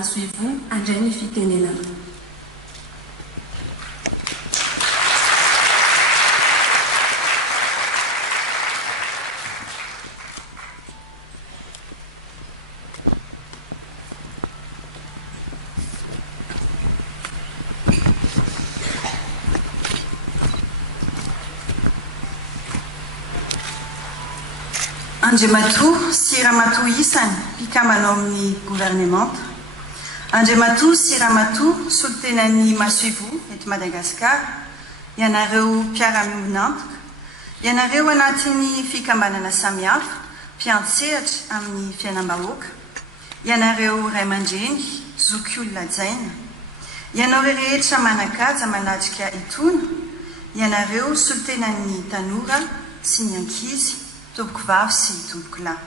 Masoivo andray ny fitenenana. Andriamatoa sy Ramatoa isany mpikambanao amin'ny gouvernemanta. Andriamatoa sy Ramatoa solotenan'ny Masoivo eto Madagasikara, ianareo mpiara-miombonantoka, ianareo anatin'ny fikambanana samihafa, mpiantsehatra amin'ny fiainam-bahoaka, ianareo ray aman-dreny, zoky olona jaina, ianao rehetra manan-kaja manatrika itony, ianareo solotenan'ny tanora sy ny ankizy, tompoko vavy sy tompoko lahy.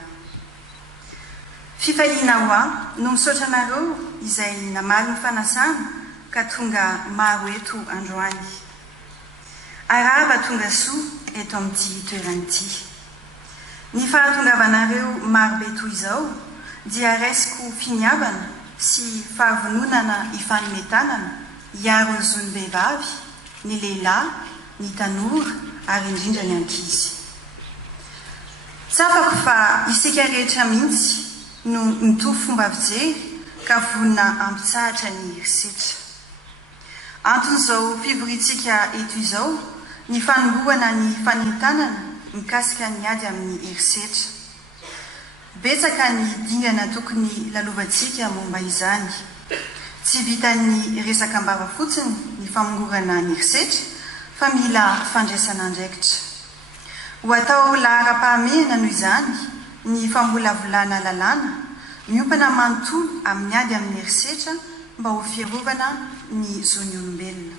Fifaliana ho aho no misaotra anareo izay namaly ny fanasana ka tonga maro eto androany. Araba tonga soa eto amin'ity toeran'ity. Ny fahatongavanareo maro be toy izao dia raisiko finiavana sy fahavononana ifanometanana hiaro ny zonim-behivavy, ny lehilahy, ny tanora ary indrindra ny ankizy. Tsapako fa isika rehetra mihitsy no mitovy fomba fijery ka vonina ampitsahatra ny herisetra. Anton'izao fivorintsika eto izao ny fanombohana ny fanentanana mikasika ny ady amin'ny herisetra. Betsaka ny dingana tokony lalovantsika momba izany. Tsy vitan'ny resaka ambava fotsiny ny famongorana ny herisetra fa mila fandraisana andraikitra. Ho atao lahara-pahamehana noho izany ny famolavolana lalàna miompana manontolo amin'ny ady amin'ny herisetra mba ho fiarovana ny zon'ny olombelona.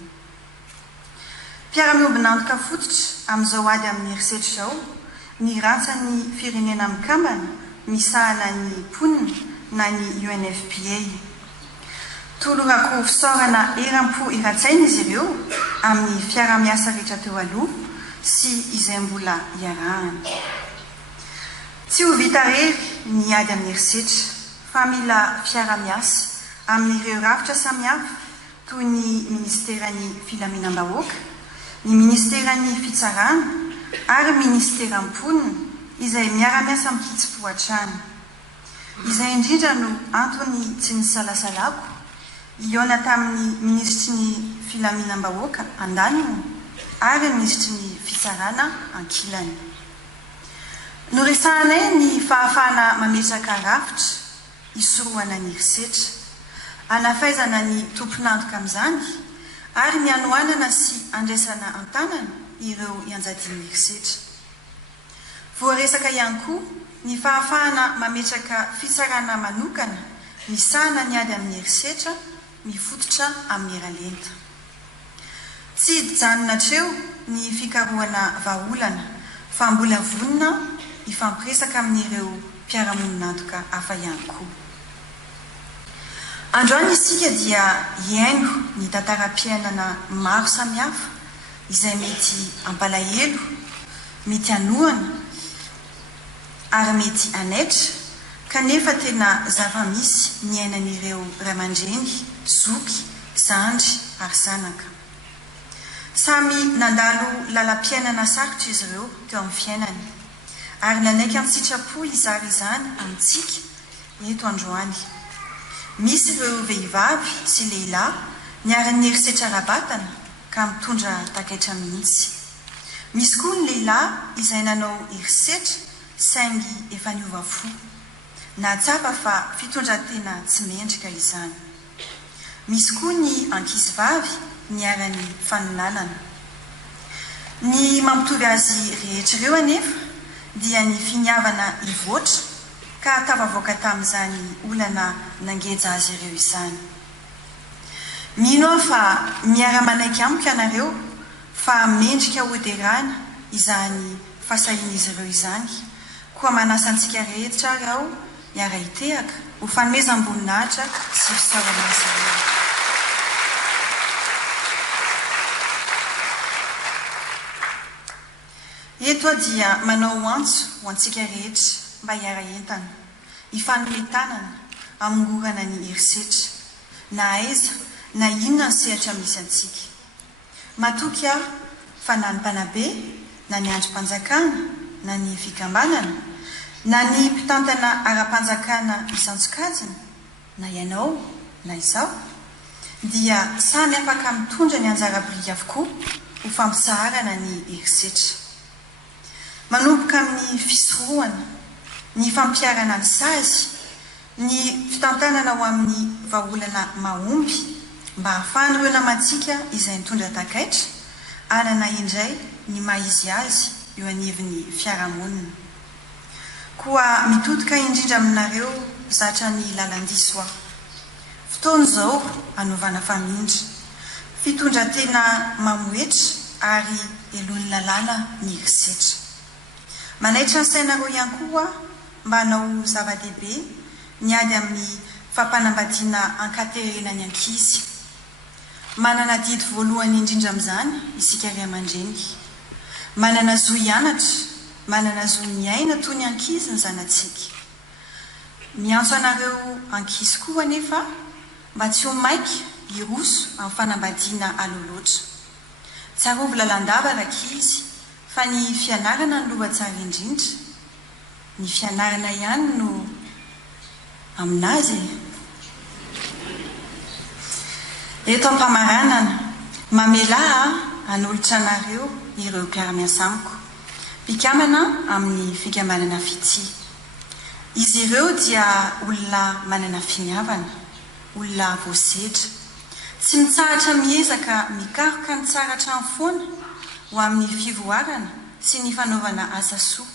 Mpiara-miombonantoka fototra amin'izao ady amin'ny herisetra izao ny ratsan'ny firenena mikambana misahana ny ponina na ny UNFPA. Tolorako fisaorana eram-po iratsaina izy ireo amin'ny fiara-miasa rehetra teo aloha sy izay mbola iarahana. Tsy ho vita rery ny ady amin'ny herisetra fa mila fiara-miasa amin'ireo rafitra samihafa toy ny ministeran'ny filaminam-bahoaka, ny ministeran'ny fitsarana ary ministeram-ponina izay miara-miasa mikitsy hatrany. Izay indrindra no antony tsy nisalasalako iona tamin'ny ministry ny filaminam-bahoaka andaniny ary ministry ny fitsarana ankilany. Noresahanay ny fahafahana mametraka rafitra isorohana ny herisetra, anafaizana ny tomponantoka amin'izany ary ny anohanana sy andraisana antanana ireo ianjadian'ny herisetra. Voaresaka ihany koa ny fahafahana mametraka fitsarana manokana misahana ny ady amin'ny herisetra mifototra amin'ny eralenta. Tsy janona treo ny fikarohana vahaolana fa mbola vonina ifampiresaka amin'ireo mpiara-mononantoka hafa ihany koa. Androany isika dia hiaino ny tantaram-piainana maro samihafa izay mety ampalahelo, mety anohana ary mety anaitra kanefa tena zava-misy ny ainan'ireo ray aman-dreny, zoky, zandry ary zanaka. Samy nandalo lalam-piainana sarotra izy ireo teo amin'ny fiainany ary nanaiky amin'ny sitrapo izary izany amintsika eto androany. Misy ireo vehivavy sy lehilahy niarin'ny herisetra rabatana ka mitondra takaitra mihitsy. Misy koa ny lehilahy izay nanao herisetra saingy efa niova fo. Nahatsapa fa fitondran-tena tsy mendrika izany. Misy koa ny ankizivavy niaran'ny fanonanana. Ny mampitovy azy rehetra ireo anefa dia ny finiavana ivoatra ka tafavoaka tamin'izany olana nangeja azy ireo izany. Mino aho fa miara-manaiky amiko ianareo fa mendrika hoderana izany fasahin'izy ireo izany, koa manasa antsika rehetra ary aho hiara hitehaka ho fanomezam-boninahitra sy fisaorana azy ireo. Eto dia manao antso ho antsika rehetra mba hiara entana, ifanometanana amongorana ny herisetra na aiza na inona ny sehatra misy antsika. Matoky aho fa na ny mpanabe na ny androm-panjakana na ny fikambanana na ny mpitantana ara-panjakana isantsokajina na ianao na izaho dia samy afaka mitondra ny anjara-biriky avokoa ho fampisaharana ny herisetra. Manomboka amin'ny fisorohana, ny fampiarana ny sazy, ny fitantanana ho amin'ny vahaolana mahomby mba hahafahan'ireo namantsika izay mitondra takaitra anana indray ny maizy azy eo anivon'ny fiarahamonina. Koa mitodika indrindra aminareo zatra ny lalandiso aho. Fotoana izao anovana famindra, fitondran-tena mamoetra ary elon'ny lalàna ny herisetra. Manaitra ny sainareo ihany koa mba hanao zava-dehibe miady amin'ny fampanambadiana ankaterina ny ankizy. Manana didy voalohany indrindra amin'izany isika ry aman-dreny. Manana zo hianatra, manana zo miaina toy ny ankizy ny zanatsika. Miantso anareo ankizy koa anefa mba tsy ho maiky hiroso amin'ny fanambadiana aloloatra. Tsarovy lalandava ankizy fa ny fianarana ny lohatsara indrindra. Ny fianarana ihany no aminazy. Eto ampamaranana, mamela hanolotra anareo ireo mpiara-miasa amiko, mpikamana amin'ny fikambanana fitsy. Izy ireo dia olona manana finiavana, olona voasedra, tsy mitsahatra miezaka mikaroka ny tsara hatrany foana ho amin'ny fivoarana sy ny fanaovana asa soa.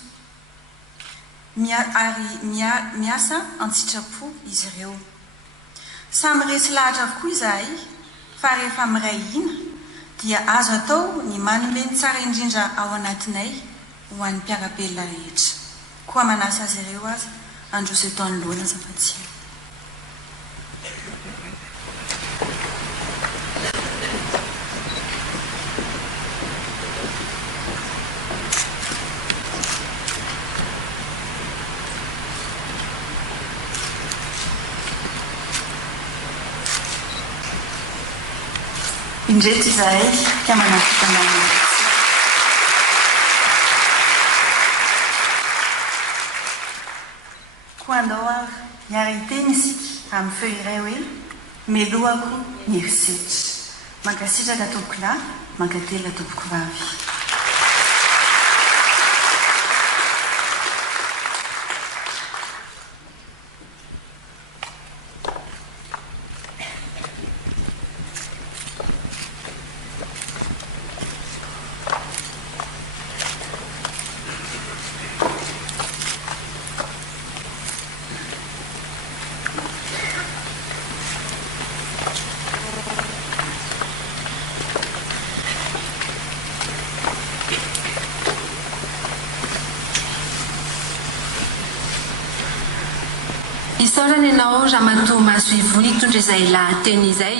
Ary miasa an-tsitrapo izy ireo. Samy resy lahatra avokoa izahay fa rehefa miray ina dia azo atao ny manome ny tsara indrindra ao anatinay ho an'ny mpiara-belona rehetra. Koa manasa azy ireo aza androso eto anoloana zafatsy. Indreto izahay ka manatokana koa andao ary miara-iteny isika amin'ny feo iray hoe melohako ny herisetra. Mankasitraka tompoko lahy, mankatelina tompoko vavy. Isaorana ianao raha matoa mahazo ivony itondra izay lahateny izay.